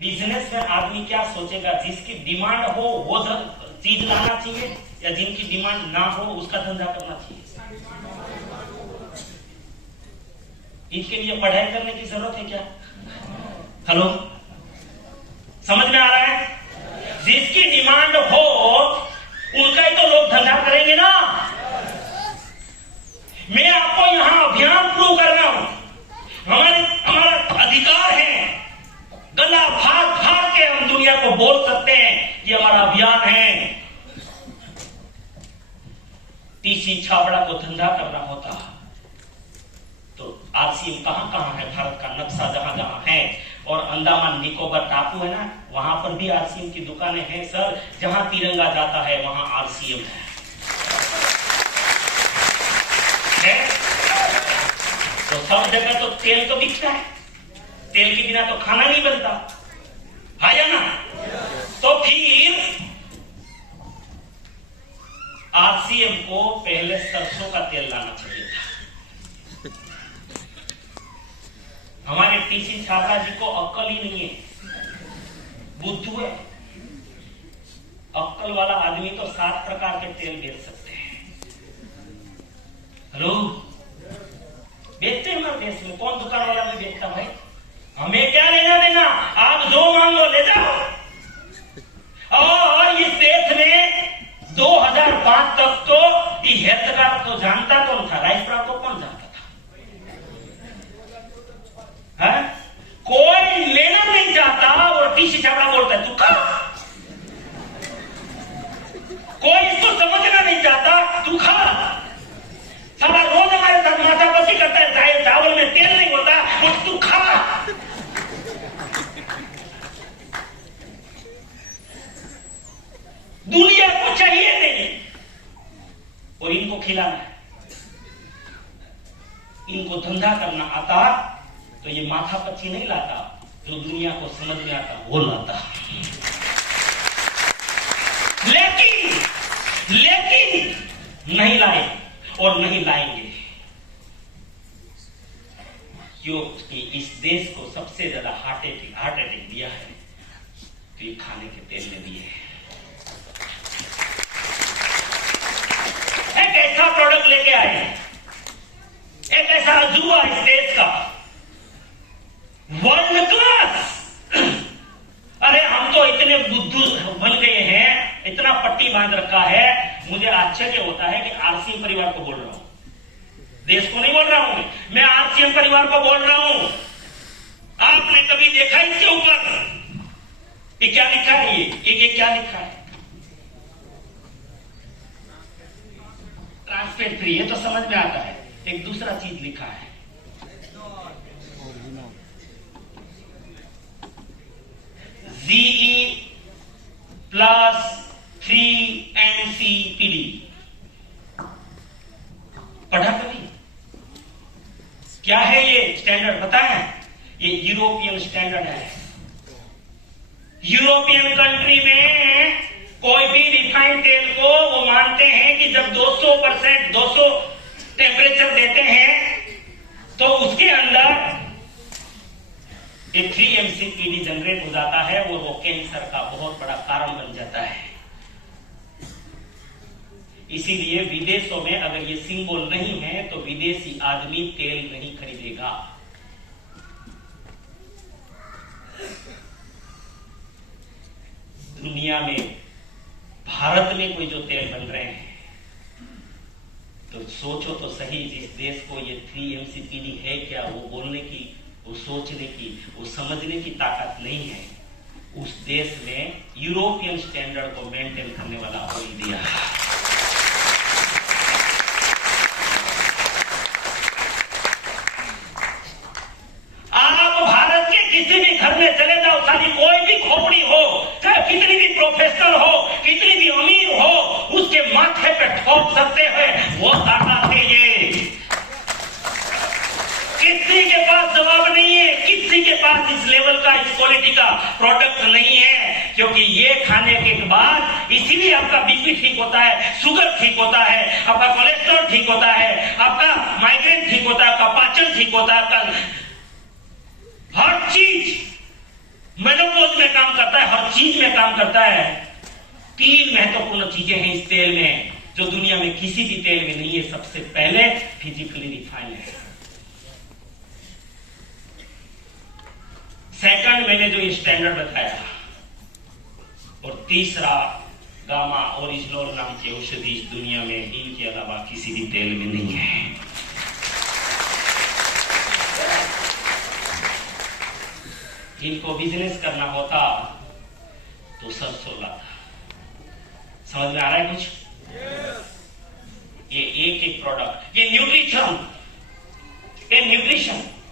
Business में आदमी क्या सोचेगा, जिसकी डिमांड हो वो चीज लाना चाहिए या जिनकी डिमांड ना हो उसका धंधा करना चाहिए। इसके लिए पढ़ाई करने की जरूरत है क्या? हेलो, समझ में आ रहा है? जिसकी डिमांड हो उनका ही तो लोग धंधा करेंगे ना। मैं आपको यहां अभियान शुरू कर रहा हूं, हमारा अधिकार है, गला फाड़ फाड़ के हम दुनिया को बोल सकते हैं कि हमारा अभियान है। टीसी छाबड़ा को धंधा करना होता तो आरसीएम कहां कहां है, भारत का नक्शा जहां जहां है, और अंडमान निकोबार टापू है ना, वहां पर भी आरसीएम की दुकानें हैं सर। जहां तिरंगा जाता है वहां आरसीएम है। तो सब जगह तो तेल तो बिकता है, तेल के बिना तो खाना नहीं बनता है या ना। तो फिर आरसीएम को पहले सरसों का तेल लाना चाहिए था। हमारे टीसी छाबड़ा जी को अक्ल ही नहीं है, बुद्धू है। अक्ल वाला आदमी तो 7 प्रकार के तेल बेच सकते हैं। हेलो, बेचते हैं हमारे देश में, कौन दुकान वाला भी बेचता भाई? हमें क्या लेना देना, आप जो मांगो ले जाओ। और इस देश में 2005 तक तो ये हेल्थ कार्ड तो जानता कौन था, राइस ब्रांड को कौन जानता था? है? कोई लेना नहीं चाहता और टीसी छाबड़ा बोलता है तू खा। कोई इसको समझना नहीं चाहता, तू खा। सारा रोज हमारे साथ माथापच्ची करता है, चाहे चावल में तेल नहीं होता वो तू खा। दुनिया को चाहिए नहीं और इनको खिलाना है। इनको धंधा करना आता तो ये माथापच्ची नहीं लाता, जो दुनिया को समझ में आता वो लाता। लेकिन नहीं लाए और नहीं लाएंगे, क्योंकि इस देश को सबसे ज्यादा हार्ट अटैक दिया है तो ये खाने के तेल में दिए है। एक ऐसा प्रोडक्ट लेके आए हैं, एक ऐसा अजूबा इस देश का, वर्ल्ड क्लास। अरे हम तो इतने बुद्धू बन गए हैं, इतना पट्टी बांध रखा है। मुझे आश्चर्य होता है कि आरसीएम परिवार को बोल रहा हूं, देश को नहीं बोल रहा हूं मैं आरसीएम परिवार को बोल रहा हूं। आपने कभी देखा इसके ऊपर ये क्या लिखा है? ये क्या लिखा है? ट्रांसपेरेंट फ्री, ये तो समझ में आता है। एक दूसरा चीज लिखा है, GE प्लस 3NCPD। पढ़ा कभी? क्या है ये स्टैंडर्ड बताएं? ये यूरोपियन स्टैंडर्ड है। यूरोपियन कंट्री में कोई भी रिफाइंड तेल को वो मानते हैं कि जब 200 टेम्परेचर देते हैं तो उसके अंदर ये 3MCPD जनरेट हो जाता है और वो कैंसर का बहुत बड़ा कारण बन जाता है। इसीलिए विदेशों में अगर ये सिंबल नहीं है तो विदेशी आदमी तेल नहीं खरीदेगा। दुनिया में, भारत में कोई जो तेल बन रहे हैं तो सोचो तो सही, जिस देश को ये 3MCPD है क्या, वो बोलने की, वो सोचने की, वो समझने की ताकत नहीं है, उस देश में यूरोपियन स्टैंडर्ड को मेंटेन करने वाला ऑयल दिया है। आप भारत के किसी भी घर में चले जाओ, सारी कोई भी खोपड़ी हो, चाहे कितनी भी प्रोफेशनल हो, कितनी भी अमीर हो, उसके माथे पे ठोक सकते हैं वो ताकत है। ये किसी के पास जवाब नहीं है, किसी के पास इस लेवल का, इस क्वालिटी का प्रोडक्ट नहीं है, क्योंकि ये खाने के बाद इसीलिए आपका बीपी ठीक होता है, शुगर ठीक होता है, आपका कोलेस्ट्रॉल ठीक होता है, आपका माइग्रेन ठीक होता है, आपका पाचन ठीक होता है, आपका हर चीज मेनोपॉज हर चीज में काम करता है। 3 महत्वपूर्ण चीजें हैं इस तेल में जो दुनिया में किसी भी तेल में नहीं है। सबसे पहले फिजिकली रिफाइंड है। सेकंड, मैंने जो ये स्टैंडर्ड बताया, और तीसरा गामा ओरिजिनल नाम की औषधि इस दुनिया में इनके अलावा किसी भी तेल में नहीं है। इनको बिजनेस करना होता तो सरसों लाता। समझ में आ रहा है कुछ? ये एक एक प्रोडक्ट, ये न्यूट्रिशन